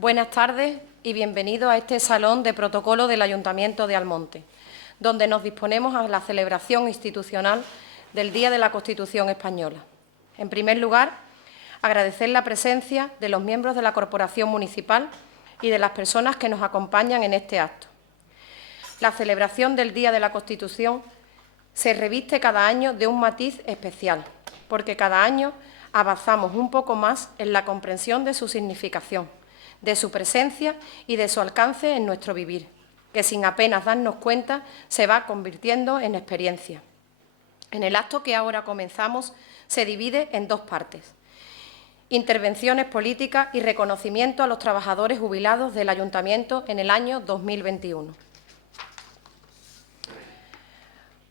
Buenas tardes y bienvenidos a este Salón de Protocolo del Ayuntamiento de Almonte, donde nos disponemos a la celebración institucional del Día de la Constitución Española. En primer lugar, agradecer la presencia de los miembros de la Corporación Municipal y de las personas que nos acompañan en este acto. La celebración del Día de la Constitución se reviste cada año de un matiz especial, porque cada año avanzamos un poco más en la comprensión de su significación, de su presencia y de su alcance en nuestro vivir, que sin apenas darnos cuenta se va convirtiendo en experiencia. En el acto que ahora comenzamos se divide en dos partes: intervenciones políticas y reconocimiento a los trabajadores jubilados del Ayuntamiento en el año 2021.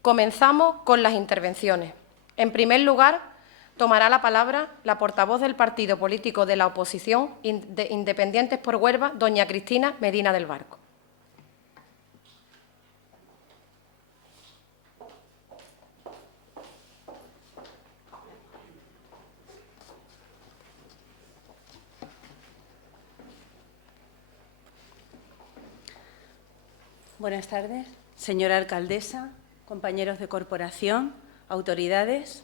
Comenzamos con las intervenciones. En primer lugar, tomará la palabra la portavoz del partido político de la oposición, Independientes por Huelva, doña Cristina Medina del Barco. Buenas tardes, señora alcaldesa, compañeros de corporación, autoridades.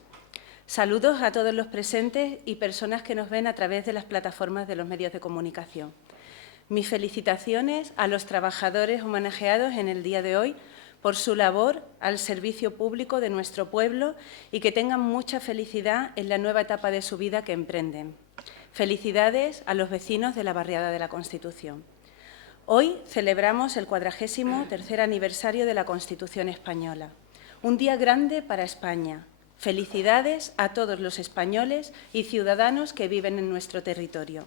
Saludos a todos los presentes y personas que nos ven a través de las plataformas de los medios de comunicación. Mis felicitaciones a los trabajadores homenajeados en el día de hoy por su labor al servicio público de nuestro pueblo y que tengan mucha felicidad en la nueva etapa de su vida que emprenden. Felicidades a los vecinos de la barriada de la Constitución. Hoy celebramos el 43º aniversario de la Constitución española, un día grande para España. Felicidades a todos los españoles y ciudadanos que viven en nuestro territorio.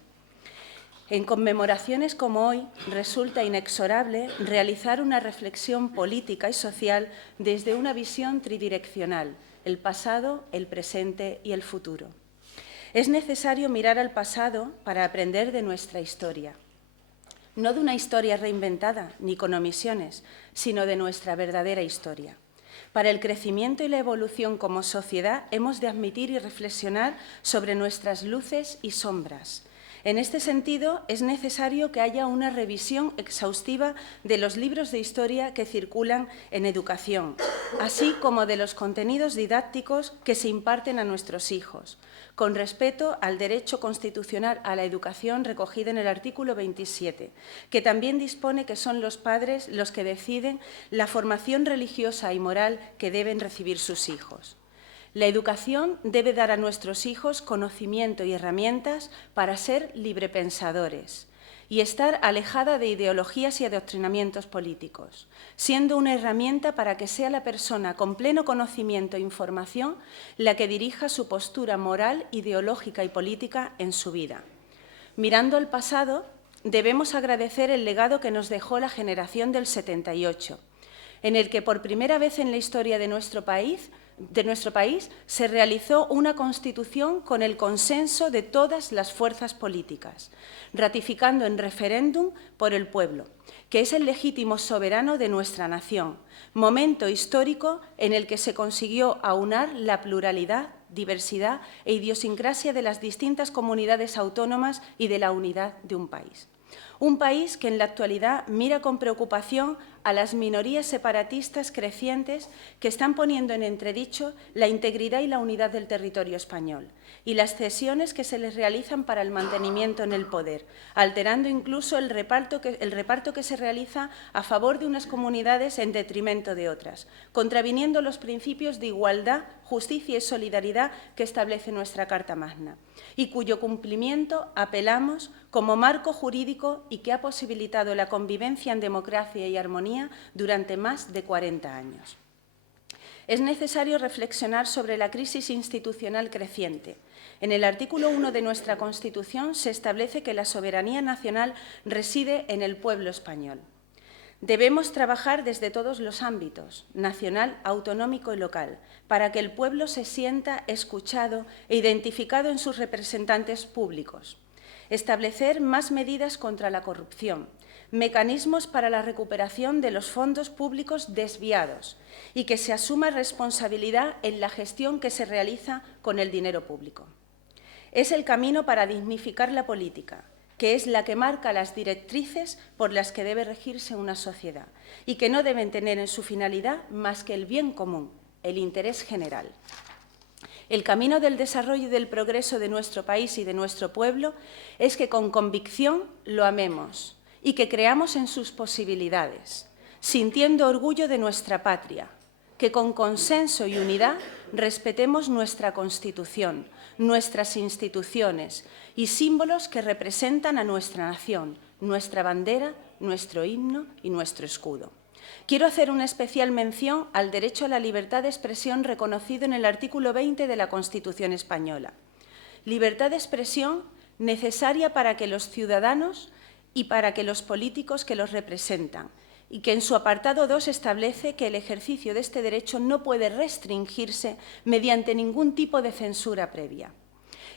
En conmemoraciones como hoy, resulta inexorable realizar una reflexión política y social desde una visión tridireccional: el pasado, el presente y el futuro. Es necesario mirar al pasado para aprender de nuestra historia. No de una historia reinventada ni con omisiones, sino de nuestra verdadera historia. Para el crecimiento y la evolución como sociedad hemos de admitir y reflexionar sobre nuestras luces y sombras. En este sentido, es necesario que haya una revisión exhaustiva de los libros de historia que circulan en educación, así como de los contenidos didácticos que se imparten a nuestros hijos, con respeto al derecho constitucional a la educación recogido en el artículo 27, que también dispone que son los padres los que deciden la formación religiosa y moral que deben recibir sus hijos. La educación debe dar a nuestros hijos conocimiento y herramientas para ser librepensadores y estar alejada de ideologías y adoctrinamientos políticos, siendo una herramienta para que sea la persona con pleno conocimiento e información la que dirija su postura moral, ideológica y política en su vida. Mirando al pasado, debemos agradecer el legado que nos dejó la generación del 78, en el que por primera vez en la historia de nuestro país se realizó una Constitución con el consenso de todas las fuerzas políticas, ratificando en referéndum por el pueblo, que es el legítimo soberano de nuestra nación, momento histórico en el que se consiguió aunar la pluralidad, diversidad e idiosincrasia de las distintas comunidades autónomas y de la unidad de un país. Un país que en la actualidad mira con preocupación a las minorías separatistas crecientes que están poniendo en entredicho la integridad y la unidad del territorio español y las cesiones que se les realizan para el mantenimiento en el poder, alterando incluso el reparto que se realiza a favor de unas comunidades en detrimento de otras, contraviniendo los principios de igualdad, justicia y solidaridad que establece nuestra Carta Magna, y cuyo cumplimiento apelamos como marco jurídico y que ha posibilitado la convivencia en democracia y armonía durante más de 40 años. Es necesario reflexionar sobre la crisis institucional creciente. En el artículo 1 de nuestra Constitución se establece que la soberanía nacional reside en el pueblo español. Debemos trabajar desde todos los ámbitos, nacional, autonómico y local, para que el pueblo se sienta escuchado e identificado en sus representantes públicos. Establecer más medidas contra la corrupción, mecanismos para la recuperación de los fondos públicos desviados y que se asuma responsabilidad en la gestión que se realiza con el dinero público. Es el camino para dignificar la política, que es la que marca las directrices por las que debe regirse una sociedad y que no deben tener en su finalidad más que el bien común, el interés general. El camino del desarrollo y del progreso de nuestro país y de nuestro pueblo es que con convicción lo amemos y que creamos en sus posibilidades, sintiendo orgullo de nuestra patria, que con consenso y unidad respetemos nuestra Constitución, nuestras instituciones y símbolos que representan a nuestra nación, nuestra bandera, nuestro himno y nuestro escudo. Quiero hacer una especial mención al derecho a la libertad de expresión reconocido en el artículo 20 de la Constitución española. Libertad de expresión necesaria para que los ciudadanos y para que los políticos que los representan, y que en su apartado 2 establece que el ejercicio de este derecho no puede restringirse mediante ningún tipo de censura previa.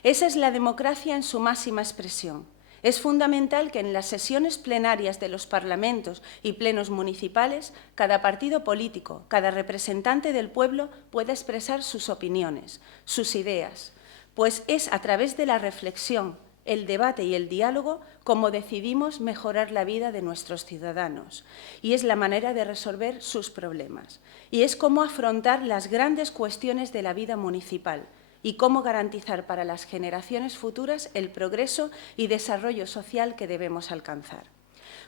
Esa es la democracia en su máxima expresión. Es fundamental que en las sesiones plenarias de los parlamentos y plenos municipales, cada partido político, cada representante del pueblo pueda expresar sus opiniones, sus ideas, pues es a través de la reflexión, el debate y el diálogo como decidimos mejorar la vida de nuestros ciudadanos, y es la manera de resolver sus problemas, y es cómo afrontar las grandes cuestiones de la vida municipal, y cómo garantizar para las generaciones futuras el progreso y desarrollo social que debemos alcanzar.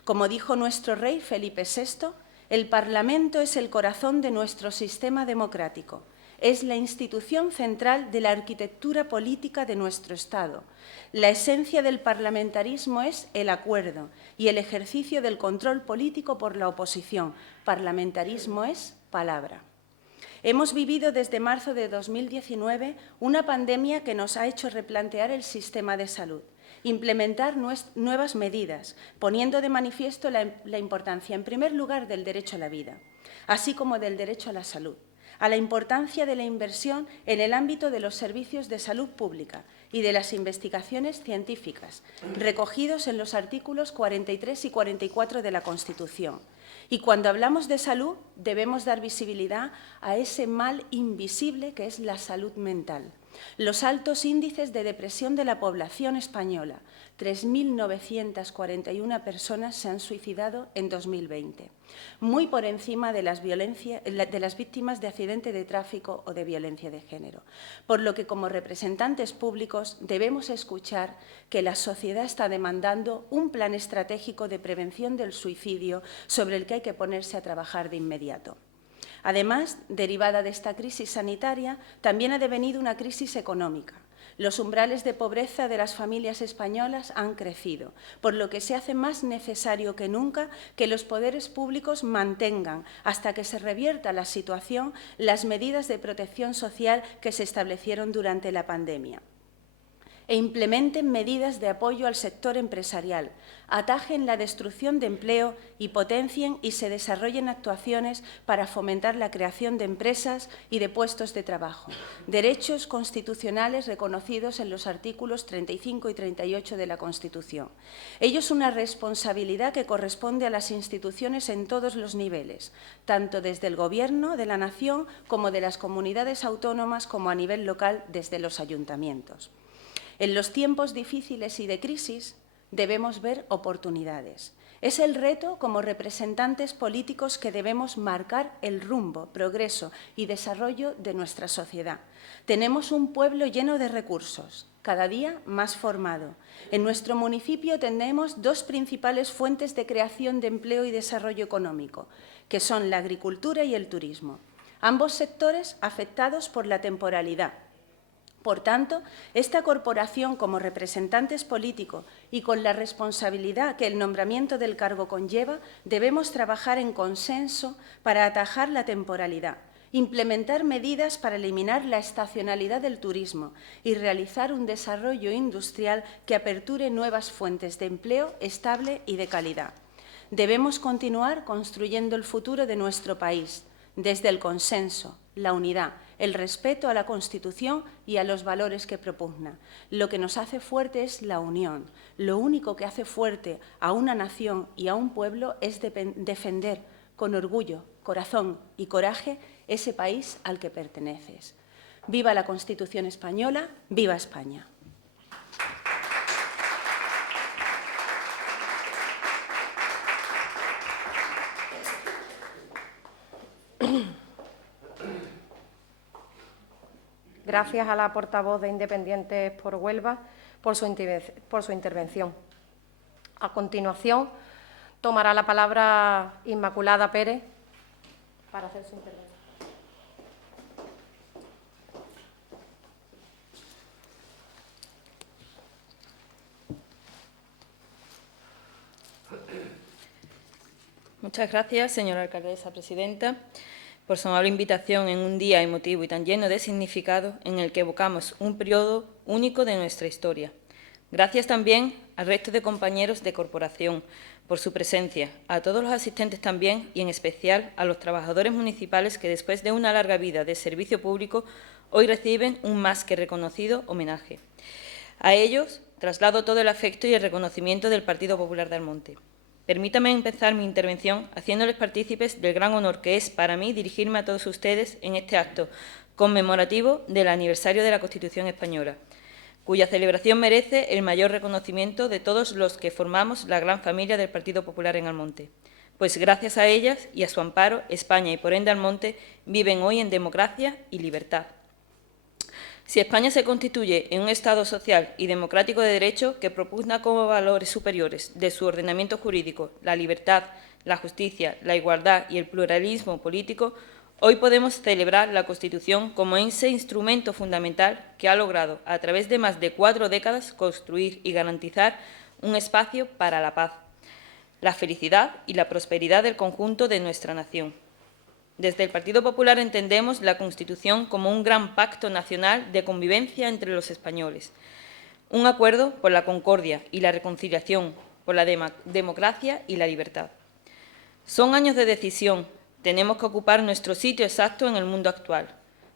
Como dijo nuestro rey Felipe VI, el Parlamento es el corazón de nuestro sistema democrático, es la institución central de la arquitectura política de nuestro Estado. La esencia del parlamentarismo es el acuerdo y el ejercicio del control político por la oposición. Parlamentarismo es palabra. Hemos vivido desde marzo de 2019 una pandemia que nos ha hecho replantear el sistema de salud, implementar nuevas medidas, poniendo de manifiesto la importancia, en primer lugar, del derecho a la vida, así como del derecho a la salud, a la importancia de la inversión en el ámbito de los servicios de salud pública y de las investigaciones científicas, recogidos en los artículos 43 y 44 de la Constitución. Y cuando hablamos de salud, debemos dar visibilidad a ese mal invisible que es la salud mental. Los altos índices de depresión de la población española, 3.941 personas se han suicidado en 2020, muy por encima de las víctimas de accidente de tráfico o de violencia de género. Por lo que, como representantes públicos, debemos escuchar que la sociedad está demandando un plan estratégico de prevención del suicidio sobre el que hay que ponerse a trabajar de inmediato. Además, derivada de esta crisis sanitaria, también ha devenido una crisis económica. Los umbrales de pobreza de las familias españolas han crecido, por lo que se hace más necesario que nunca que los poderes públicos mantengan, hasta que se revierta la situación, las medidas de protección social que se establecieron durante la pandemia. E implementen medidas de apoyo al sector empresarial, atajen la destrucción de empleo y potencien y se desarrollen actuaciones para fomentar la creación de empresas y de puestos de trabajo, derechos constitucionales reconocidos en los artículos 35 y 38 de la Constitución. Ello es una responsabilidad que corresponde a las instituciones en todos los niveles, tanto desde el Gobierno de la Nación como de las comunidades autónomas, como a nivel local desde los ayuntamientos. En los tiempos difíciles y de crisis debemos ver oportunidades. Es el reto como representantes políticos que debemos marcar el rumbo, progreso y desarrollo de nuestra sociedad. Tenemos un pueblo lleno de recursos, cada día más formado. En nuestro municipio tenemos dos principales fuentes de creación de empleo y desarrollo económico, que son la agricultura y el turismo, ambos sectores afectados por la temporalidad. Por tanto, esta corporación, como representantes políticos y con la responsabilidad que el nombramiento del cargo conlleva, debemos trabajar en consenso para atajar la temporalidad, implementar medidas para eliminar la estacionalidad del turismo y realizar un desarrollo industrial que aperture nuevas fuentes de empleo estable y de calidad. Debemos continuar construyendo el futuro de nuestro país desde el consenso, la unidad, el respeto a la Constitución y a los valores que propugna. Lo que nos hace fuerte es la unión. Lo único que hace fuerte a una nación y a un pueblo es defender con orgullo, corazón y coraje ese país al que perteneces. ¡Viva la Constitución española! ¡Viva España! Gracias a la portavoz de Independientes por Huelva por su intervención. A continuación, tomará la palabra Inmaculada Pérez para hacer su intervención. Muchas gracias, señora alcaldesa presidenta, por su amable invitación en un día emotivo y tan lleno de significado en el que evocamos un periodo único de nuestra historia. Gracias también al resto de compañeros de corporación por su presencia, a todos los asistentes también y en especial a los trabajadores municipales que después de una larga vida de servicio público hoy reciben un más que reconocido homenaje. A ellos traslado todo el afecto y el reconocimiento del Partido Popular de Almonte. Permítame empezar mi intervención haciéndoles partícipes del gran honor que es para mí dirigirme a todos ustedes en este acto conmemorativo del aniversario de la Constitución española, cuya celebración merece el mayor reconocimiento de todos los que formamos la gran familia del Partido Popular en Almonte. Pues gracias a ellas y a su amparo, España y por ende Almonte viven hoy en democracia y libertad. Si España se constituye en un Estado social y democrático de derecho que propugna como valores superiores de su ordenamiento jurídico la libertad, la justicia, la igualdad y el pluralismo político, hoy podemos celebrar la Constitución como ese instrumento fundamental que ha logrado, a través de más de 4 décadas, construir y garantizar un espacio para la paz, la felicidad y la prosperidad del conjunto de nuestra nación. Desde el Partido Popular entendemos la Constitución como un gran pacto nacional de convivencia entre los españoles, un acuerdo por la concordia y la reconciliación, por la democracia y la libertad. Son años de decisión. Tenemos que ocupar nuestro sitio exacto en el mundo actual.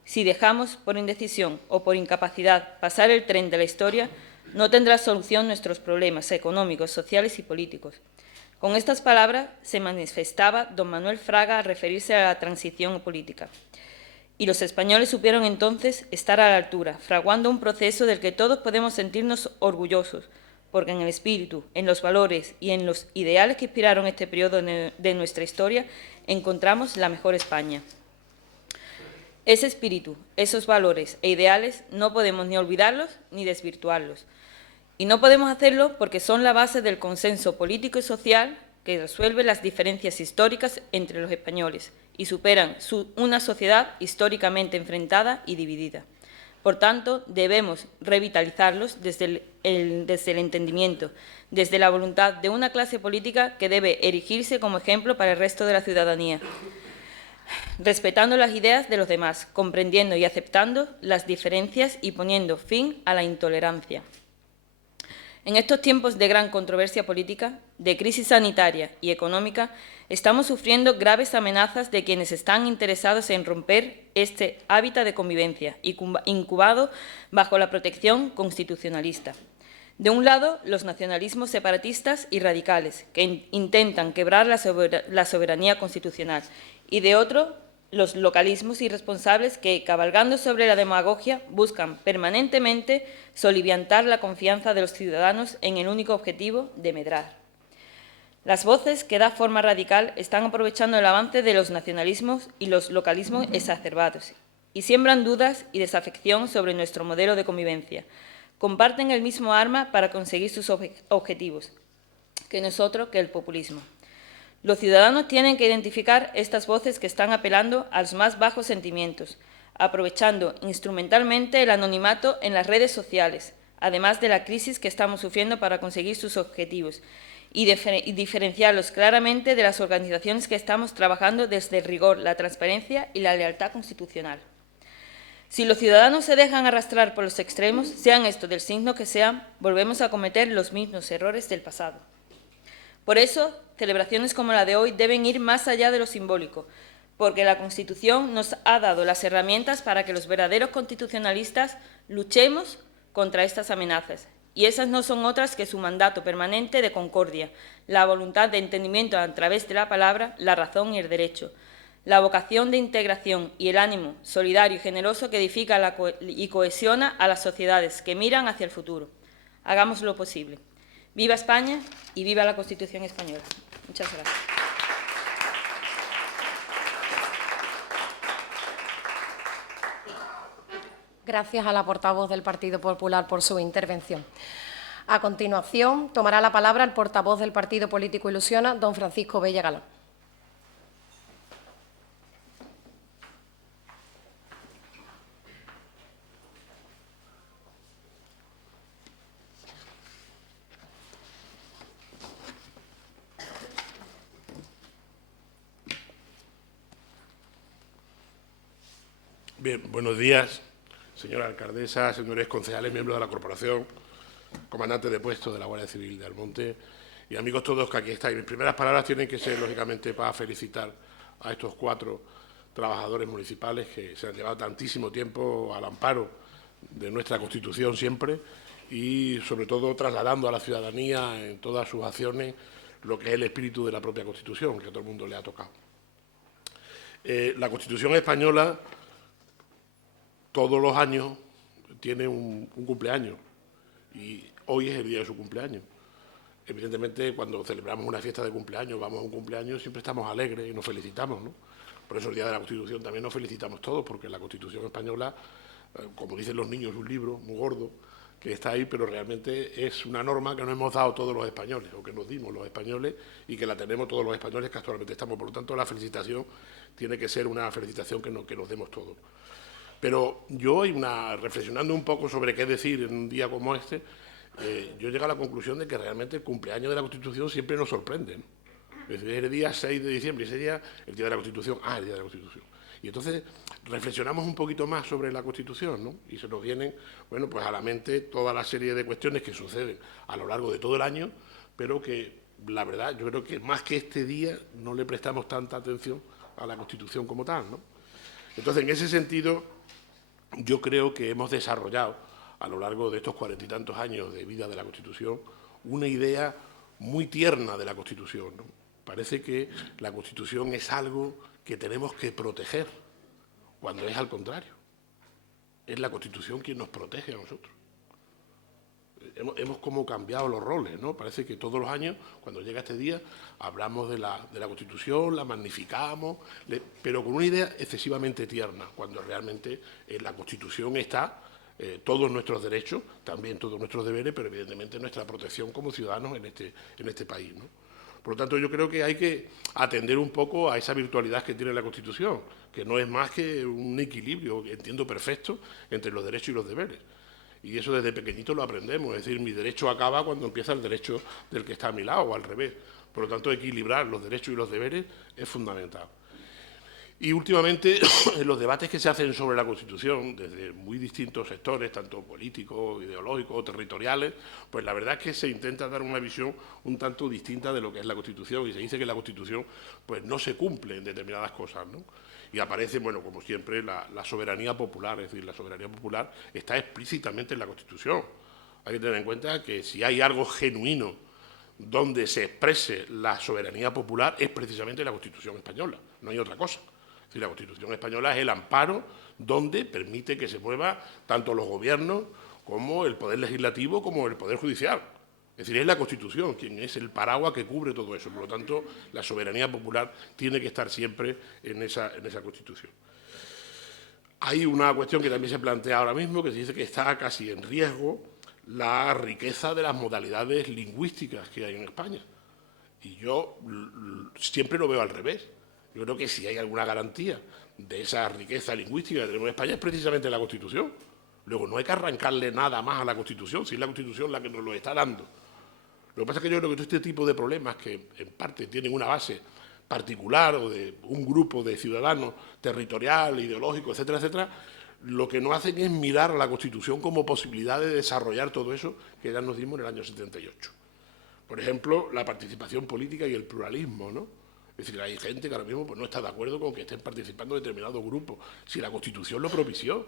Si dejamos por indecisión o por incapacidad pasar el tren de la historia, no tendrá solución nuestros problemas económicos, sociales y políticos. Con estas palabras se manifestaba don Manuel Fraga al referirse a la transición política. Y los españoles supieron entonces estar a la altura, fraguando un proceso del que todos podemos sentirnos orgullosos, porque en el espíritu, en los valores y en los ideales que inspiraron este periodo de nuestra historia, encontramos la mejor España. Ese espíritu, esos valores e ideales no podemos ni olvidarlos ni desvirtuarlos. Y no podemos hacerlo porque son la base del consenso político y social que resuelve las diferencias históricas entre los españoles y superan una sociedad históricamente enfrentada y dividida. Por tanto, debemos revitalizarlos desde el entendimiento, desde la voluntad de una clase política que debe erigirse como ejemplo para el resto de la ciudadanía, respetando las ideas de los demás, comprendiendo y aceptando las diferencias y poniendo fin a la intolerancia. En estos tiempos de gran controversia política, de crisis sanitaria y económica, estamos sufriendo graves amenazas de quienes están interesados en romper este hábitat de convivencia, incubado bajo la protección constitucionalista. De un lado, los nacionalismos separatistas y radicales, que intentan quebrar la soberanía constitucional, y de otro, los localismos irresponsables que, cabalgando sobre la demagogia, buscan permanentemente soliviantar la confianza de los ciudadanos en el único objetivo de medrar. Las voces que da forma radical están aprovechando el avance de los nacionalismos y los localismos exacerbados y siembran dudas y desafección sobre nuestro modelo de convivencia. Comparten el mismo arma para conseguir sus objetivos, que no es otro que el populismo. Los ciudadanos tienen que identificar estas voces que están apelando a los más bajos sentimientos, aprovechando instrumentalmente el anonimato en las redes sociales, además de la crisis que estamos sufriendo para conseguir sus objetivos, y diferenciarlos claramente de las organizaciones que estamos trabajando desde el rigor, la transparencia y la lealtad constitucional. Si los ciudadanos se dejan arrastrar por los extremos, sean estos del signo que sean, volvemos a cometer los mismos errores del pasado. Por eso, celebraciones como la de hoy deben ir más allá de lo simbólico, porque la Constitución nos ha dado las herramientas para que los verdaderos constitucionalistas luchemos contra estas amenazas. Y esas no son otras que su mandato permanente de concordia, la voluntad de entendimiento a través de la palabra, la razón y el derecho, la vocación de integración y el ánimo solidario y generoso que edifica y cohesiona a las sociedades que miran hacia el futuro. Hagamos lo posible. ¡Viva España y viva la Constitución española! Muchas gracias. Gracias a la portavoz del Partido Popular por su intervención. A continuación, tomará la palabra el portavoz del Partido Político Ilusiona, don Francisco Bella Galán. Bien, buenos días, señora alcaldesa, señores concejales, miembros de la corporación, comandante de puesto de la Guardia Civil de Almonte y amigos todos que aquí estáis. Mis primeras palabras tienen que ser, lógicamente, para felicitar a estos 4 trabajadores municipales que se han llevado tantísimo tiempo al amparo de nuestra Constitución siempre y, sobre todo, trasladando a la ciudadanía en todas sus acciones lo que es el espíritu de la propia Constitución, que a todo el mundo le ha tocado. La Constitución española todos los años tiene un cumpleaños y hoy es el día de su cumpleaños. Evidentemente, cuando celebramos una fiesta de cumpleaños, vamos a un cumpleaños, siempre estamos alegres y nos felicitamos, ¿no? Por eso el Día de la Constitución también nos felicitamos todos, porque la Constitución española, como dicen los niños, es un libro muy gordo que está ahí, pero realmente es una norma que nos hemos dado todos los españoles, o que nos dimos los españoles y que la tenemos todos los españoles que actualmente estamos. Por lo tanto, la felicitación tiene que ser una felicitación que nos demos todos. Pero yo, reflexionando un poco sobre qué decir en un día como este, yo llego a la conclusión de que realmente el cumpleaños de la Constitución siempre nos sorprende, ¿no? Es decir, el día 6 de diciembre, ese día, el Día de la Constitución, el Día de la Constitución. Y entonces reflexionamos un poquito más sobre la Constitución, ¿no? Y se nos vienen, bueno, pues a la mente toda la serie de cuestiones que suceden a lo largo de todo el año, pero que, la verdad, yo creo que más que este día no le prestamos tanta atención a la Constitución como tal, ¿no? Entonces, en ese sentido, yo creo que hemos desarrollado a lo largo de estos 40 y tantos años de vida de la Constitución una idea muy tierna de la Constitución, ¿no? Parece que la Constitución es algo que tenemos que proteger, cuando es al contrario. Es la Constitución quien nos protege a nosotros. Hemos como cambiado los roles, ¿no? Parece que todos los años, cuando llega este día, hablamos de la Constitución, la magnificamos, pero con una idea excesivamente tierna, cuando realmente en la Constitución está todos nuestros derechos, también todos nuestros deberes, pero evidentemente nuestra protección como ciudadanos en este país, ¿no? Por lo tanto, yo creo que hay que atender un poco a esa virtualidad que tiene la Constitución, que no es más que un equilibrio, entiendo, perfecto, entre los derechos y los deberes. Y eso desde pequeñito lo aprendemos, es decir, mi derecho acaba cuando empieza el derecho del que está a mi lado, o al revés. Por lo tanto, equilibrar los derechos y los deberes es fundamental. Y últimamente, en los debates que se hacen sobre la Constitución, desde muy distintos sectores, tanto políticos, ideológicos, territoriales, pues la verdad es que se intenta dar una visión un tanto distinta de lo que es la Constitución, y se dice que la Constitución pues no se cumple en determinadas cosas, ¿no? Y aparece, bueno, como siempre, la soberanía popular, es decir, la soberanía popular está explícitamente en la Constitución. Hay que tener en cuenta que si hay algo genuino donde se exprese la soberanía popular es precisamente la Constitución española, no hay otra cosa. Es decir, la Constitución española es el amparo donde permite que se mueva tanto los gobiernos como el Poder Legislativo como el Poder Judicial. Es decir, es la Constitución quien es el paraguas que cubre todo eso. Por lo tanto, la soberanía popular tiene que estar siempre en esa Constitución. Hay una cuestión que también se plantea ahora mismo, que se dice que está casi en riesgo la riqueza de las modalidades lingüísticas que hay en España. Y yo siempre lo veo al revés. Yo creo que si hay alguna garantía de esa riqueza lingüística que tenemos en España es precisamente la Constitución. Luego, no hay que arrancarle nada más a la Constitución, si es la Constitución la que nos lo está dando. Lo que pasa es que yo creo que todo este tipo de problemas, que en parte tienen una base particular o de un grupo de ciudadanos territorial, ideológico, etcétera, etcétera, lo que no hacen es mirar a la Constitución como posibilidad de desarrollar todo eso que ya nos dimos en el año 78. Por ejemplo, la participación política y el pluralismo, ¿no? Es decir, hay gente que ahora mismo pues, no está de acuerdo con que estén participando determinados grupos, si la Constitución lo propició.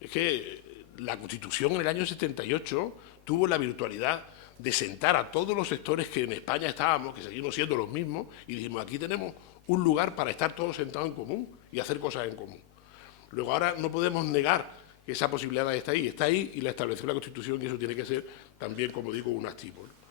Es que la Constitución en el año 78 tuvo la virtualidad de sentar a todos los sectores que en España estábamos, que seguimos siendo los mismos, y dijimos, aquí tenemos un lugar para estar todos sentados en común y hacer cosas en común. Luego ahora no podemos negar que esa posibilidad está ahí y la estableció la Constitución y eso tiene que ser también, como digo, un activo, ¿no?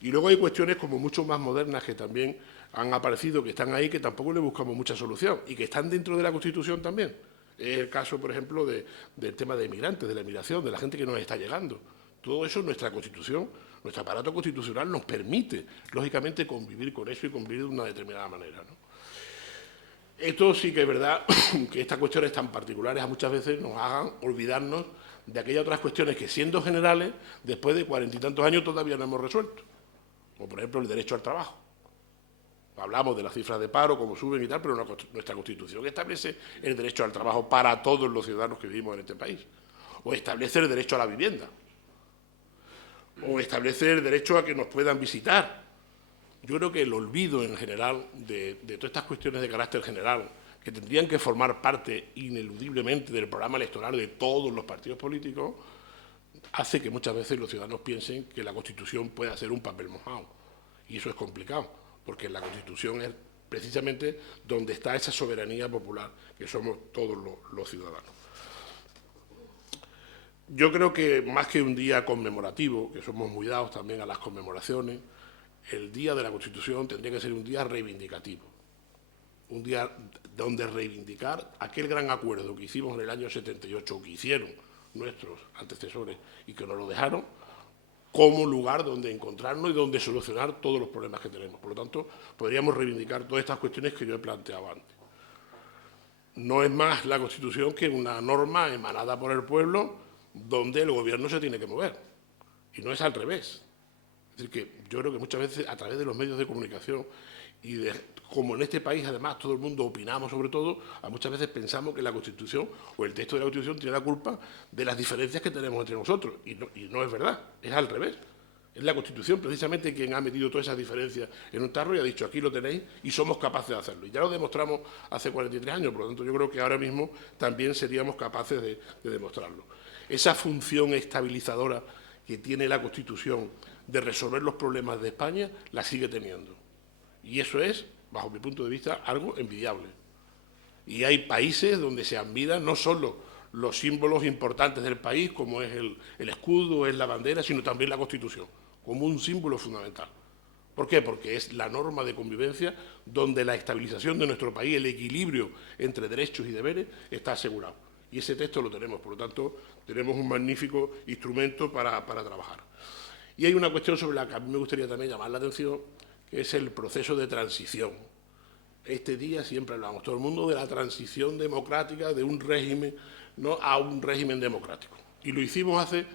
Y luego hay cuestiones como mucho más modernas que también han aparecido, que están ahí, que tampoco le buscamos mucha solución y que están dentro de la Constitución también. Es el caso, por ejemplo, del tema de inmigrantes, de la inmigración, de la gente que nos está llegando. Todo eso nuestra Constitución, nuestro aparato constitucional nos permite, lógicamente, convivir con eso y convivir de una determinada manera, ¿no? Esto sí que es verdad que estas cuestiones tan particulares muchas veces nos hagan olvidarnos de aquellas otras cuestiones que, siendo generales, después de 40 y tantos años todavía no hemos resuelto. Como, por ejemplo, el derecho al trabajo. Hablamos de las cifras de paro, cómo suben y tal, pero nuestra Constitución establece el derecho al trabajo para todos los ciudadanos que vivimos en este país. O establece el derecho a la vivienda. O establece el derecho a que nos puedan visitar. Yo creo que el olvido en general de todas estas cuestiones de carácter general, que tendrían que formar parte ineludiblemente del programa electoral de todos los partidos políticos, hace que muchas veces los ciudadanos piensen que la Constitución puede hacer un papel mojado. Y eso es complicado, porque la Constitución es precisamente donde está esa soberanía popular que somos todos los ciudadanos. Yo creo que más que un día conmemorativo, que somos muy dados también a las conmemoraciones, el Día de la Constitución tendría que ser un día reivindicativo, un día donde reivindicar aquel gran acuerdo que hicimos en el año 78, que hicieron nuestros antecesores y que nos lo dejaron, como lugar donde encontrarnos y donde solucionar todos los problemas que tenemos. Por lo tanto, podríamos reivindicar todas estas cuestiones que yo he planteado antes. No es más la Constitución que una norma emanada por el pueblo donde el Gobierno se tiene que mover, y no es al revés. Es decir, que yo creo que muchas veces a través de los medios de comunicación y como en este país además todo el mundo opinamos sobre todo, muchas veces pensamos que la Constitución o el texto de la Constitución tiene la culpa de las diferencias que tenemos entre nosotros, y no es verdad, es al revés. Es la Constitución precisamente quien ha metido todas esas diferencias en un tarro y ha dicho aquí lo tenéis y somos capaces de hacerlo. Y ya lo demostramos hace 43 años, por lo tanto yo creo que ahora mismo también seríamos capaces de demostrarlo. Esa función estabilizadora que tiene la Constitución de resolver los problemas de España, la sigue teniendo. Y eso es, bajo mi punto de vista, algo envidiable. Y hay países donde se admiran no solo los símbolos importantes del país, como es el escudo, es la bandera, sino también la Constitución, como un símbolo fundamental. ¿Por qué? Porque es la norma de convivencia donde la estabilización de nuestro país, el equilibrio entre derechos y deberes, está asegurado. Y ese texto lo tenemos, por lo tanto, tenemos un magnífico instrumento para trabajar. Y hay una cuestión sobre la que a mí me gustaría también llamar la atención, que es el proceso de transición. Este día siempre hablamos, todo el mundo, de la transición democrática de un régimen, ¿no?, a un régimen democrático. Y lo hicimos hace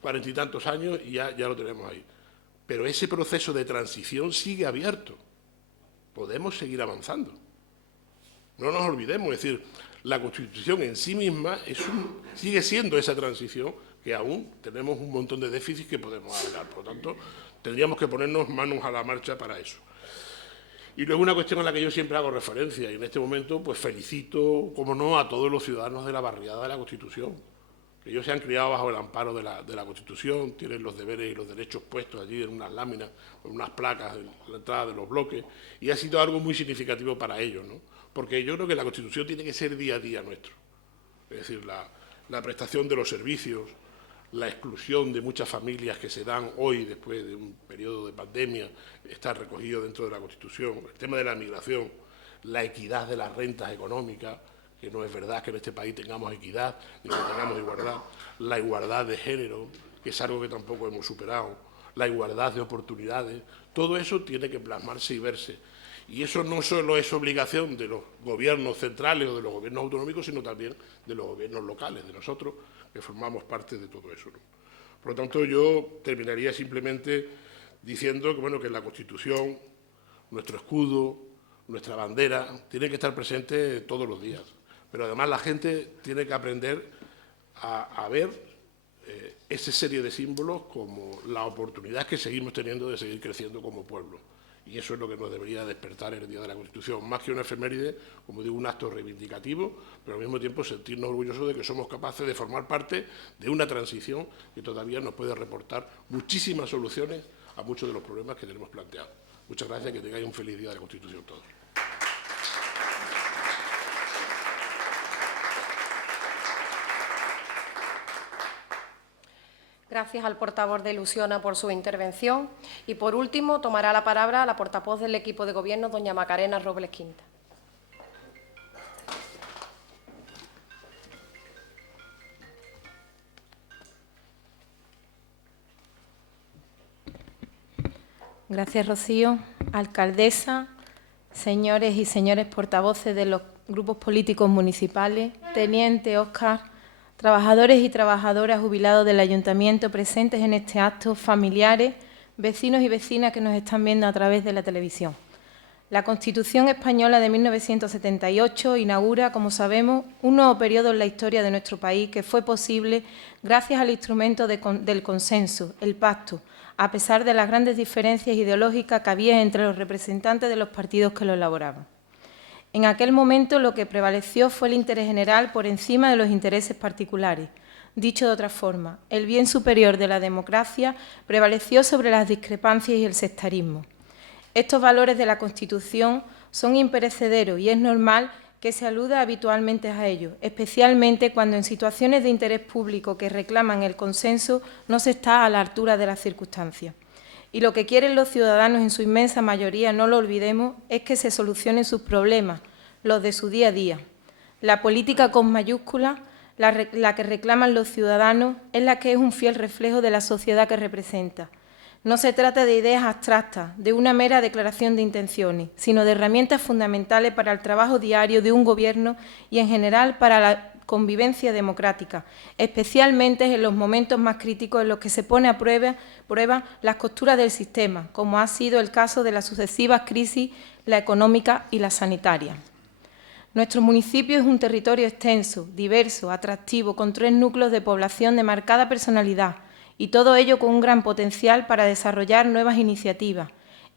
40 y tantos años y ya lo tenemos ahí. Pero ese proceso de transición sigue abierto. Podemos seguir avanzando. No nos olvidemos, es decir, la Constitución en sí misma sigue siendo esa transición que aún tenemos un montón de déficits que podemos arreglar. Por lo tanto, tendríamos que ponernos manos a la marcha para eso. Y luego una cuestión a la que yo siempre hago referencia, y en este momento pues felicito, como no, a todos los ciudadanos de la barriada de la Constitución, que ellos se han criado bajo el amparo de la Constitución, tienen los deberes y los derechos puestos allí en unas láminas, con unas placas en la entrada de los bloques, y ha sido algo muy significativo para ellos, ¿no? Porque yo creo que la Constitución tiene que ser día a día nuestro. Es decir, la prestación de los servicios, la exclusión de muchas familias que se dan hoy, después de un periodo de pandemia, está recogido dentro de la Constitución. El tema de la migración, la equidad de las rentas económicas, que no es verdad que en este país tengamos equidad, ni que tengamos igualdad. La igualdad de género, que es algo que tampoco hemos superado. La igualdad de oportunidades. Todo eso tiene que plasmarse y verse. Y eso no solo es obligación de los gobiernos centrales o de los gobiernos autonómicos, sino también de los gobiernos locales, de nosotros, que formamos parte de todo eso, ¿no? Por lo tanto, yo terminaría simplemente diciendo que, bueno, que la Constitución, nuestro escudo, nuestra bandera, tiene que estar presente todos los días. Pero además la gente tiene que aprender a ver esa serie de símbolos como la oportunidad que seguimos teniendo de seguir creciendo como pueblo. Y eso es lo que nos debería despertar el Día de la Constitución, más que una efeméride, como digo, un acto reivindicativo, pero al mismo tiempo sentirnos orgullosos de que somos capaces de formar parte de una transición que todavía nos puede reportar muchísimas soluciones a muchos de los problemas que tenemos planteados. Muchas gracias, que tengáis un feliz Día de la Constitución todos. Gracias al portavoz de Ilusiona por su intervención. Y, por último, tomará la palabra la portavoz del equipo de Gobierno, doña Macarena Robles Quinta. Gracias, Rocío. Alcaldesa, señores y señores portavoces de los grupos políticos municipales, teniente Óscar, trabajadores y trabajadoras jubilados del Ayuntamiento presentes en este acto, familiares, vecinos y vecinas que nos están viendo a través de la televisión. La Constitución española de 1978 inaugura, como sabemos, un nuevo periodo en la historia de nuestro país que fue posible gracias al instrumento del consenso, el pacto, a pesar de las grandes diferencias ideológicas que había entre los representantes de los partidos que lo elaboraban. En aquel momento lo que prevaleció fue el interés general por encima de los intereses particulares. Dicho de otra forma, el bien superior de la democracia prevaleció sobre las discrepancias y el sectarismo. Estos valores de la Constitución son imperecederos y es normal que se aluda habitualmente a ellos, especialmente cuando en situaciones de interés público que reclaman el consenso no se está a la altura de las circunstancias. Y lo que quieren los ciudadanos en su inmensa mayoría, no lo olvidemos, es que se solucionen sus problemas, los de su día a día. La política con mayúsculas, la que reclaman los ciudadanos, es la que es un fiel reflejo de la sociedad que representa. No se trata de ideas abstractas, de una mera declaración de intenciones, sino de herramientas fundamentales para el trabajo diario de un gobierno y, en general, para la convivencia democrática, especialmente en los momentos más críticos en los que se pone a prueba las costuras del sistema, como ha sido el caso de las sucesivas crisis, la económica y la sanitaria. Nuestro municipio es un territorio extenso, diverso, atractivo, con 3 núcleos de población de marcada personalidad, y todo ello con un gran potencial para desarrollar nuevas iniciativas.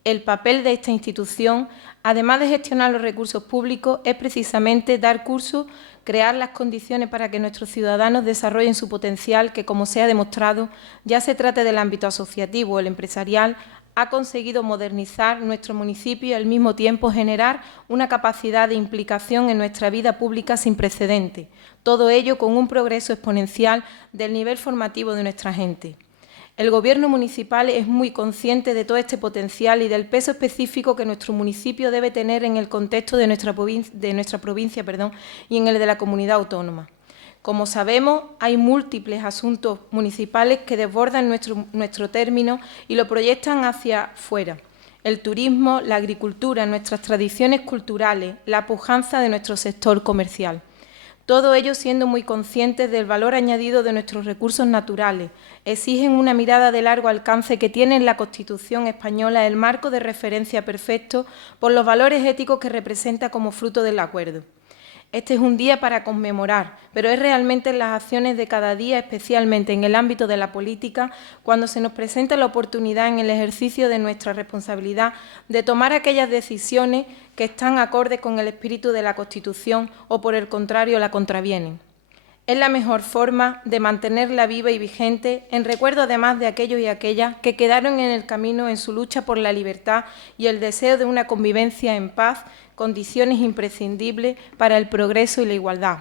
El papel de esta institución, además de gestionar los recursos públicos, es precisamente dar curso, crear las condiciones para que nuestros ciudadanos desarrollen su potencial, que, como se ha demostrado, ya se trate del ámbito asociativo o el empresarial, ha conseguido modernizar nuestro municipio y al mismo tiempo generar una capacidad de implicación en nuestra vida pública sin precedentes. Todo ello con un progreso exponencial del nivel formativo de nuestra gente. El Gobierno municipal es muy consciente de todo este potencial y del peso específico que nuestro municipio debe tener en el contexto de nuestra provincia y en el de la comunidad autónoma. Como sabemos, hay múltiples asuntos municipales que desbordan nuestro término y lo proyectan hacia fuera. El turismo, la agricultura, nuestras tradiciones culturales, la pujanza de nuestro sector comercial. Todo ello siendo muy conscientes del valor añadido de nuestros recursos naturales, exigen una mirada de largo alcance que tiene en la Constitución española el marco de referencia perfecto por los valores éticos que representa como fruto del acuerdo. Este es un día para conmemorar, pero es realmente en las acciones de cada día, especialmente en el ámbito de la política, cuando se nos presenta la oportunidad en el ejercicio de nuestra responsabilidad de tomar aquellas decisiones que están acordes con el espíritu de la Constitución o, por el contrario, la contravienen. Es la mejor forma de mantenerla viva y vigente, en recuerdo además de aquellos y aquellas que quedaron en el camino en su lucha por la libertad y el deseo de una convivencia en paz, condiciones imprescindibles para el progreso y la igualdad.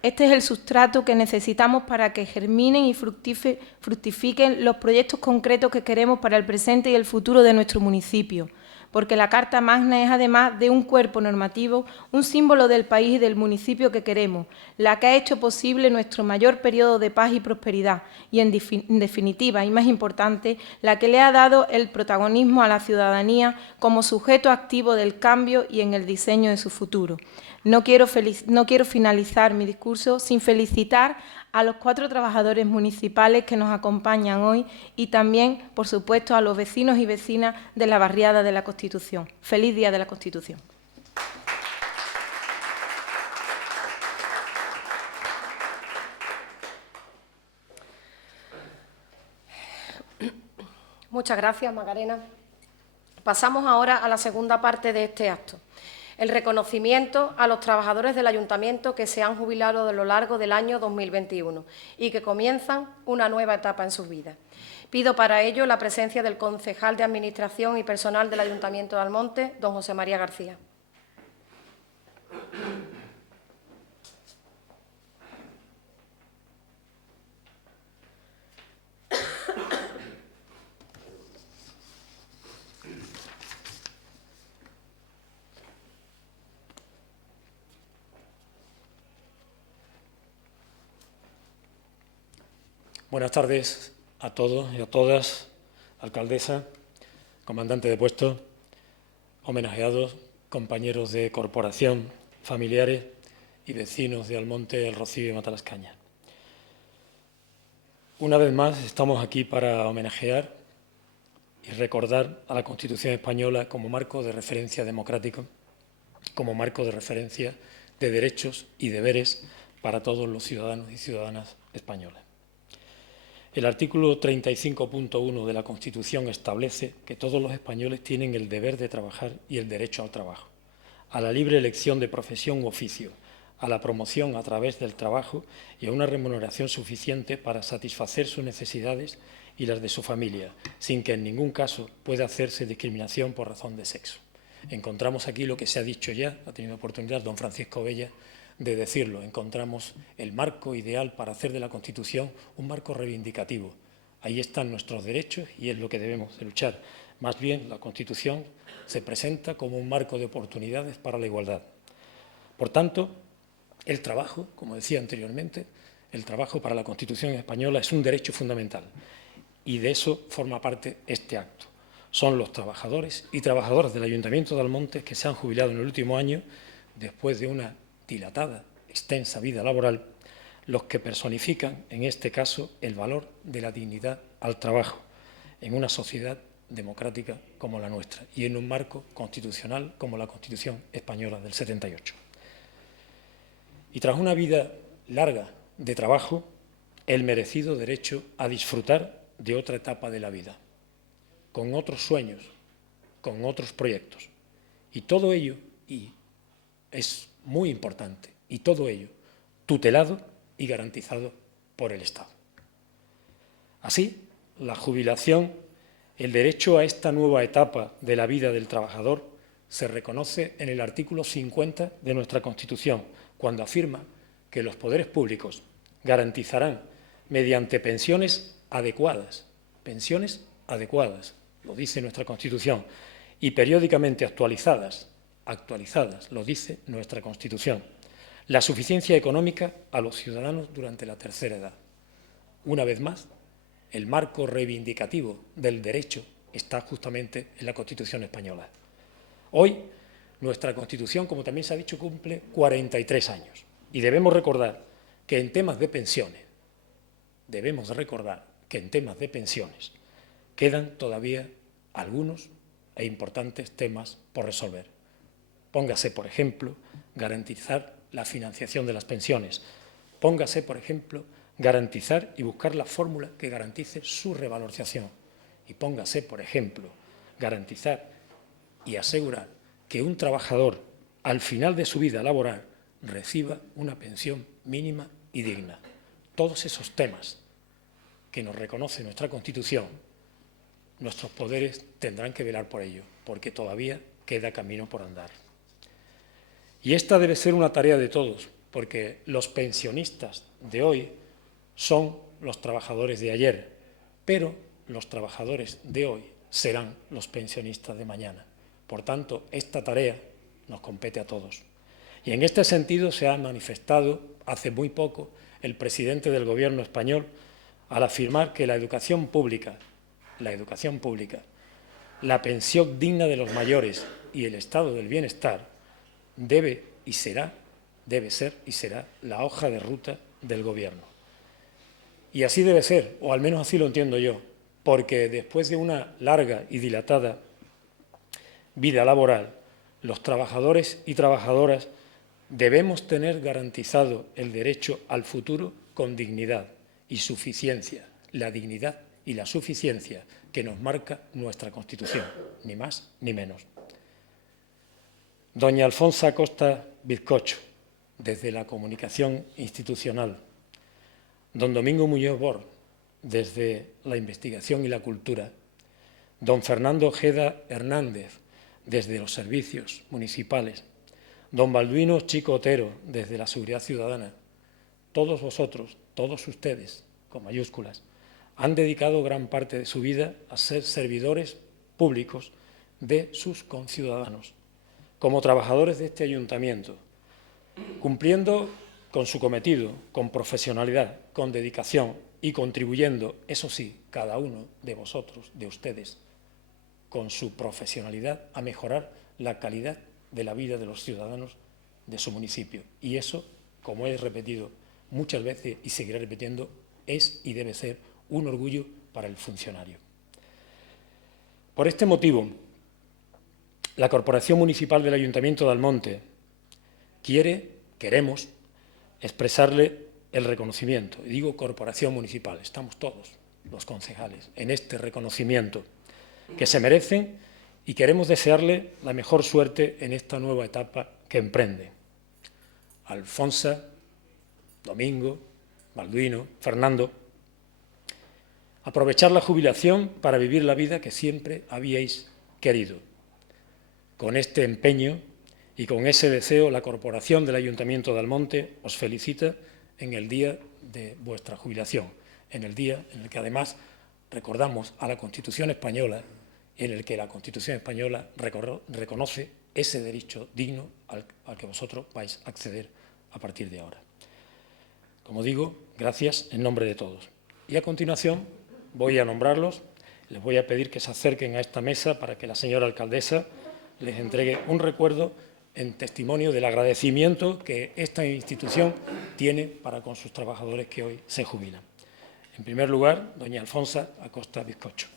Este es el sustrato que necesitamos para que germinen y fructifiquen los proyectos concretos que queremos para el presente y el futuro de nuestro municipio, porque la Carta Magna es, además de un cuerpo normativo, un símbolo del país y del municipio que queremos, la que ha hecho posible nuestro mayor periodo de paz y prosperidad y, en definitiva, y más importante, la que le ha dado el protagonismo a la ciudadanía como sujeto activo del cambio y en el diseño de su futuro. No quiero finalizar mi discurso sin felicitar a los 4 trabajadores municipales que nos acompañan hoy y también, por supuesto, a los vecinos y vecinas de la barriada de la Constitución. ¡Feliz Día de la Constitución! Muchas gracias, Macarena. Pasamos ahora a la segunda parte de este acto. El reconocimiento a los trabajadores del Ayuntamiento que se han jubilado a lo largo del año 2021 y que comienzan una nueva etapa en sus vidas. Pido para ello la presencia del concejal de Administración y Personal del Ayuntamiento de Almonte, don José María García. Buenas tardes a todos y a todas, alcaldesa, comandante de puesto, homenajeados, compañeros de corporación, familiares y vecinos de Almonte, El Rocío y Matalascañas. Una vez más estamos aquí para homenajear y recordar a la Constitución española como marco de referencia democrático, como marco de referencia de derechos y deberes para todos los ciudadanos y ciudadanas españoles. El artículo 35.1 de la Constitución establece que todos los españoles tienen el deber de trabajar y el derecho al trabajo, a la libre elección de profesión u oficio, a la promoción a través del trabajo y a una remuneración suficiente para satisfacer sus necesidades y las de su familia, sin que en ningún caso pueda hacerse discriminación por razón de sexo. Encontramos aquí lo que se ha dicho ya, ha tenido oportunidad don Francisco Bella de decirlo, encontramos el marco ideal para hacer de la Constitución un marco reivindicativo. Ahí están nuestros derechos y es lo que debemos de luchar. Más bien, la Constitución se presenta como un marco de oportunidades para la igualdad. Por tanto, el trabajo, como decía anteriormente, el trabajo para la Constitución española es un derecho fundamental y de eso forma parte este acto. Son los trabajadores y trabajadoras del Ayuntamiento de Almonte que se han jubilado en el último año, después de una dilatada, extensa vida laboral, los que personifican, en este caso, el valor de la dignidad al trabajo en una sociedad democrática como la nuestra y en un marco constitucional como la Constitución española del 78. Y tras una vida larga de trabajo, el merecido derecho a disfrutar de otra etapa de la vida, con otros sueños, con otros proyectos. Y todo ello, y es muy importante, y todo ello tutelado y garantizado por el Estado. Así, la jubilación, el derecho a esta nueva etapa de la vida del trabajador, se reconoce en el artículo 50 de nuestra Constitución, cuando afirma que los poderes públicos garantizarán mediante pensiones adecuadas, lo dice nuestra Constitución, y periódicamente actualizadas, lo dice nuestra Constitución, la suficiencia económica a los ciudadanos durante la tercera edad. Una vez más, el marco reivindicativo del derecho está justamente en la Constitución española. Hoy, nuestra Constitución, como también se ha dicho, cumple 43 años y debemos recordar que en temas de pensiones, quedan todavía algunos e importantes temas por resolver. Póngase, por ejemplo, garantizar la financiación de las pensiones. Póngase, por ejemplo, garantizar y buscar la fórmula que garantice su revalorización. Y póngase, por ejemplo, garantizar y asegurar que un trabajador, al final de su vida laboral, reciba una pensión mínima y digna. Todos esos temas que nos reconoce nuestra Constitución, nuestros poderes tendrán que velar por ello, porque todavía queda camino por andar. Y esta debe ser una tarea de todos, porque los pensionistas de hoy son los trabajadores de ayer, pero los trabajadores de hoy serán los pensionistas de mañana. Por tanto, esta tarea nos compete a todos. Y en este sentido se ha manifestado hace muy poco el presidente del Gobierno español al afirmar que la educación pública, la pensión digna de los mayores y el estado del bienestar debe ser y será la hoja de ruta del Gobierno. Y así debe ser, o al menos así lo entiendo yo, porque después de una larga y dilatada vida laboral, los trabajadores y trabajadoras debemos tener garantizado el derecho al futuro con dignidad y suficiencia, la dignidad y la suficiencia que nos marca nuestra Constitución, ni más ni menos. Doña Alfonsa Costa Bizcocho, desde la Comunicación Institucional. Don Domingo Muñoz Bor, desde la Investigación y la Cultura. Don Fernando Ojeda Hernández, desde los Servicios Municipales. Don Balduino Chico Otero, desde la Seguridad Ciudadana. Todos vosotros, todos ustedes, con mayúsculas, han dedicado gran parte de su vida a ser servidores públicos de sus conciudadanos, como trabajadores de este ayuntamiento, cumpliendo con su cometido, con profesionalidad, con dedicación y contribuyendo, eso sí, cada uno de vosotros, de ustedes, con su profesionalidad, a mejorar la calidad de la vida de los ciudadanos de su municipio. Y eso, como he repetido muchas veces y seguiré repitiendo, es y debe ser un orgullo para el funcionario. Por este motivo, la Corporación Municipal del Ayuntamiento de Almonte queremos expresarle el reconocimiento. Y digo Corporación Municipal, estamos todos los concejales en este reconocimiento que se merecen y queremos desearle la mejor suerte en esta nueva etapa que emprende. Alfonsa, Domingo, Balduino, Fernando, aprovechar la jubilación para vivir la vida que siempre habíais querido. Con este empeño y con ese deseo, la Corporación del Ayuntamiento de Almonte os felicita en el día de vuestra jubilación, en el día en el que además recordamos a la Constitución española, en el que la Constitución española reconoce ese derecho digno al que vosotros vais a acceder a partir de ahora. Como digo, gracias en nombre de todos. Y a continuación voy a nombrarlos, les voy a pedir que se acerquen a esta mesa para que la señora alcaldesa les entregue un recuerdo en testimonio del agradecimiento que esta institución tiene para con sus trabajadores que hoy se jubilan. En primer lugar, doña Alfonsa Acosta Bizcocho.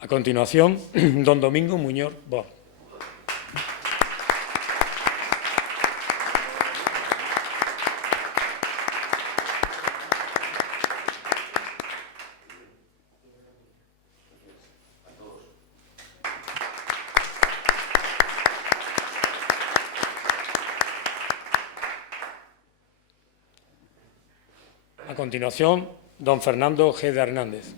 A continuación, don Domingo Muñoz Bor. A continuación, don Fernando Ojeda Hernández.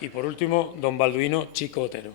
Y por último, don Balduino Chico Otero.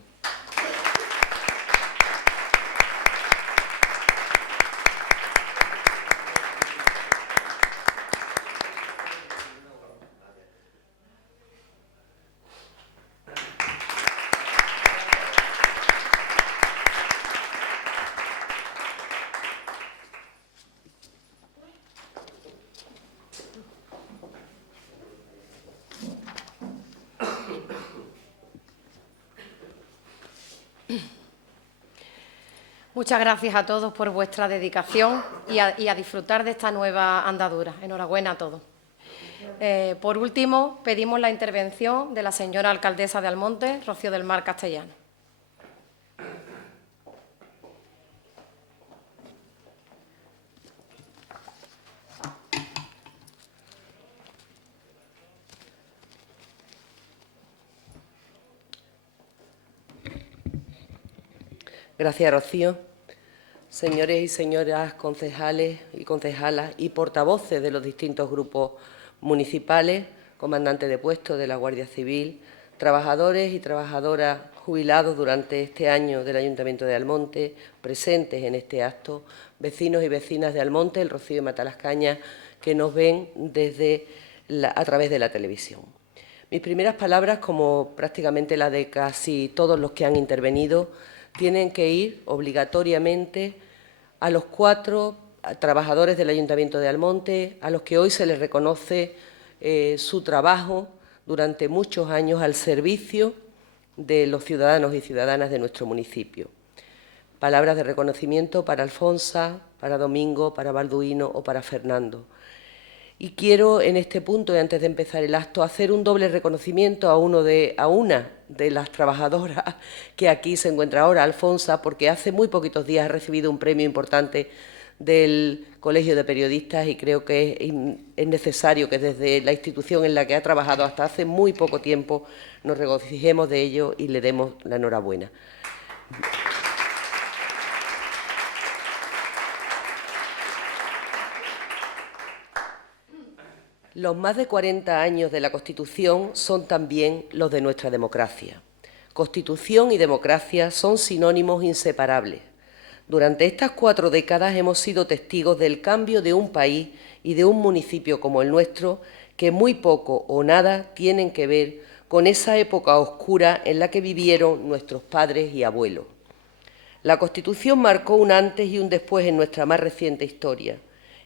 Muchas gracias a todos por vuestra dedicación y a disfrutar de esta nueva andadura. Enhorabuena a todos. Por último, pedimos la intervención de la señora alcaldesa de Almonte, Rocío del Mar Castellano. Gracias, Rocío. Señores y señoras concejales y concejalas y portavoces de los distintos grupos municipales, comandantes de puesto de la Guardia Civil, trabajadores y trabajadoras jubilados durante este año del Ayuntamiento de Almonte, presentes en este acto, vecinos y vecinas de Almonte, El Rocío y Matalascañas, que nos ven a través de la televisión. Mis primeras palabras, como prácticamente las de casi todos los que han intervenido, tienen que ir obligatoriamente a los 4 trabajadores del Ayuntamiento de Almonte, a los que hoy se les reconoce su trabajo durante muchos años al servicio de los ciudadanos y ciudadanas de nuestro municipio. Palabras de reconocimiento para Alfonsa, para Domingo, para Balduino o para Fernando. Y quiero, en este punto, y antes de empezar el acto, hacer un doble reconocimiento a una de las trabajadoras que aquí se encuentra ahora, Alfonsa, porque hace muy poquitos días ha recibido un premio importante del Colegio de Periodistas y creo que es necesario que desde la institución en la que ha trabajado hasta hace muy poco tiempo nos regocijemos de ello y le demos la enhorabuena. Los más de 40 años de la Constitución son también los de nuestra democracia. Constitución y democracia son sinónimos inseparables. Durante estas 4 décadas hemos sido testigos del cambio de un país y de un municipio como el nuestro que muy poco o nada tienen que ver con esa época oscura en la que vivieron nuestros padres y abuelos. La Constitución marcó un antes y un después en nuestra más reciente historia.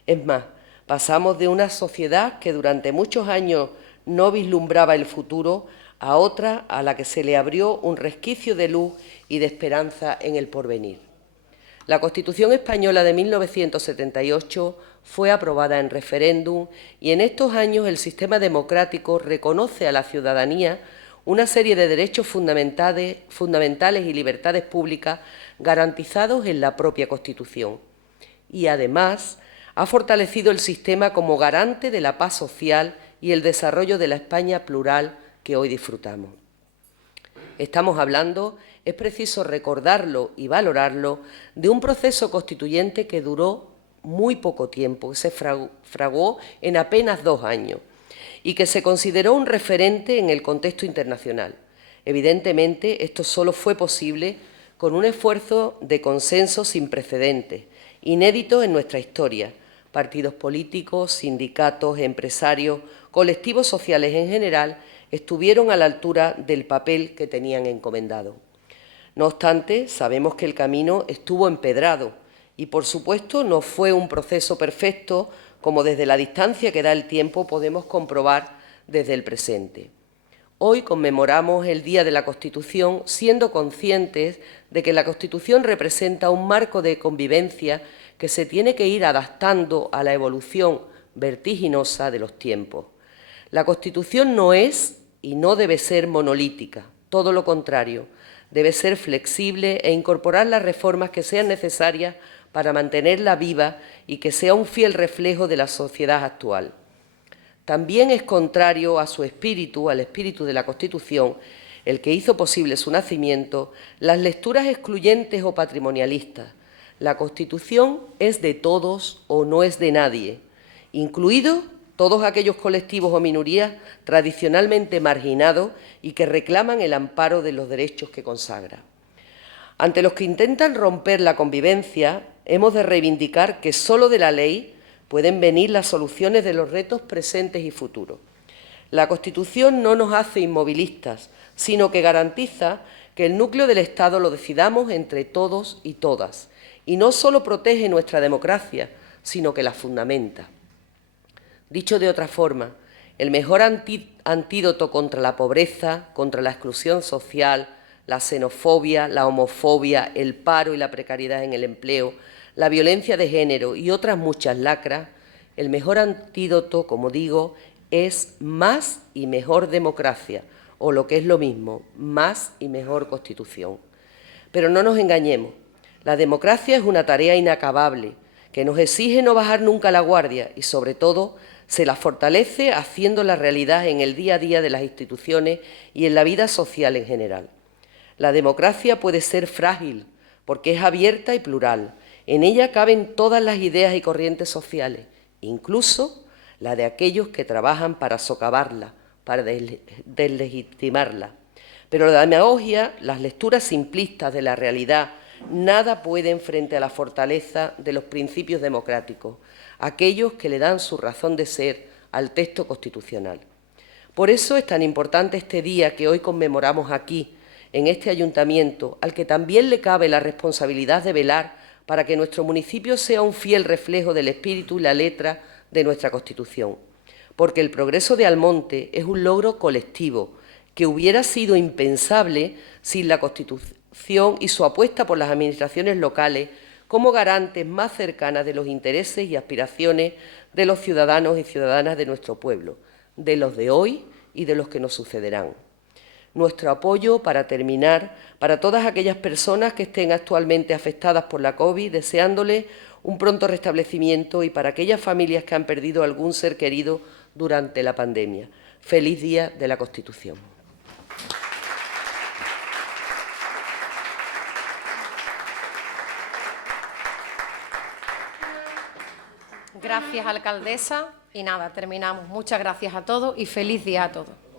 Es más, pasamos de una sociedad que durante muchos años no vislumbraba el futuro a otra a la que se le abrió un resquicio de luz y de esperanza en el porvenir. La Constitución española de 1978 fue aprobada en referéndum y en estos años el sistema democrático reconoce a la ciudadanía una serie de derechos fundamentales y libertades públicas garantizados en la propia Constitución. Y además ha fortalecido el sistema como garante de la paz social y el desarrollo de la España plural que hoy disfrutamos. Estamos hablando, es preciso recordarlo y valorarlo, de un proceso constituyente que duró muy poco tiempo, que se fraguó en apenas 2 años y que se consideró un referente en el contexto internacional. Evidentemente, esto solo fue posible con un esfuerzo de consenso sin precedentes, inédito en nuestra historia. Partidos políticos, sindicatos, empresarios, colectivos sociales en general estuvieron a la altura del papel que tenían encomendado. No obstante, sabemos que el camino estuvo empedrado y, por supuesto, no fue un proceso perfecto, como desde la distancia que da el tiempo podemos comprobar desde el presente. Hoy conmemoramos el Día de la Constitución siendo conscientes de que la Constitución representa un marco de convivencia que se tiene que ir adaptando a la evolución vertiginosa de los tiempos. La Constitución no es y no debe ser monolítica, todo lo contrario, debe ser flexible e incorporar las reformas que sean necesarias para mantenerla viva y que sea un fiel reflejo de la sociedad actual. También es contrario a su espíritu, al espíritu de la Constitución, el que hizo posible su nacimiento, las lecturas excluyentes o patrimonialistas. La Constitución es de todos o no es de nadie, incluidos todos aquellos colectivos o minorías tradicionalmente marginados y que reclaman el amparo de los derechos que consagra. Ante los que intentan romper la convivencia, hemos de reivindicar que solo de la ley pueden venir las soluciones de los retos presentes y futuros. La Constitución no nos hace inmovilistas, sino que garantiza que el núcleo del Estado lo decidamos entre todos y todas, y no solo protege nuestra democracia, sino que la fundamenta. Dicho de otra forma, el mejor antídoto contra la pobreza, contra la exclusión social, la xenofobia, la homofobia, el paro y la precariedad en el empleo, la violencia de género y otras muchas lacras, el mejor antídoto, como digo, es más y mejor democracia, o lo que es lo mismo, más y mejor Constitución. Pero no nos engañemos, la democracia es una tarea inacabable que nos exige no bajar nunca la guardia y, sobre todo, se la fortalece haciendo la realidad en el día a día de las instituciones y en la vida social en general. La democracia puede ser frágil porque es abierta y plural. En ella caben todas las ideas y corrientes sociales, incluso la de aquellos que trabajan para socavarla, para deslegitimarla. Pero la demagogia, las lecturas simplistas de la realidad, nada pueden frente a la fortaleza de los principios democráticos, aquellos que le dan su razón de ser al texto constitucional. Por eso es tan importante este día que hoy conmemoramos aquí, en este ayuntamiento, al que también le cabe la responsabilidad de velar para que nuestro municipio sea un fiel reflejo del espíritu y la letra de nuestra Constitución. Porque el progreso de Almonte es un logro colectivo que hubiera sido impensable sin la Constitución y su apuesta por las administraciones locales como garantes más cercanas de los intereses y aspiraciones de los ciudadanos y ciudadanas de nuestro pueblo, de los de hoy y de los que nos sucederán. Nuestro apoyo, para terminar, para todas aquellas personas que estén actualmente afectadas por la COVID, deseándoles un pronto restablecimiento y para aquellas familias que han perdido algún ser querido durante la pandemia. Feliz Día de la Constitución. Gracias, alcaldesa. Y nada, terminamos. Muchas gracias a todos y feliz día a todos.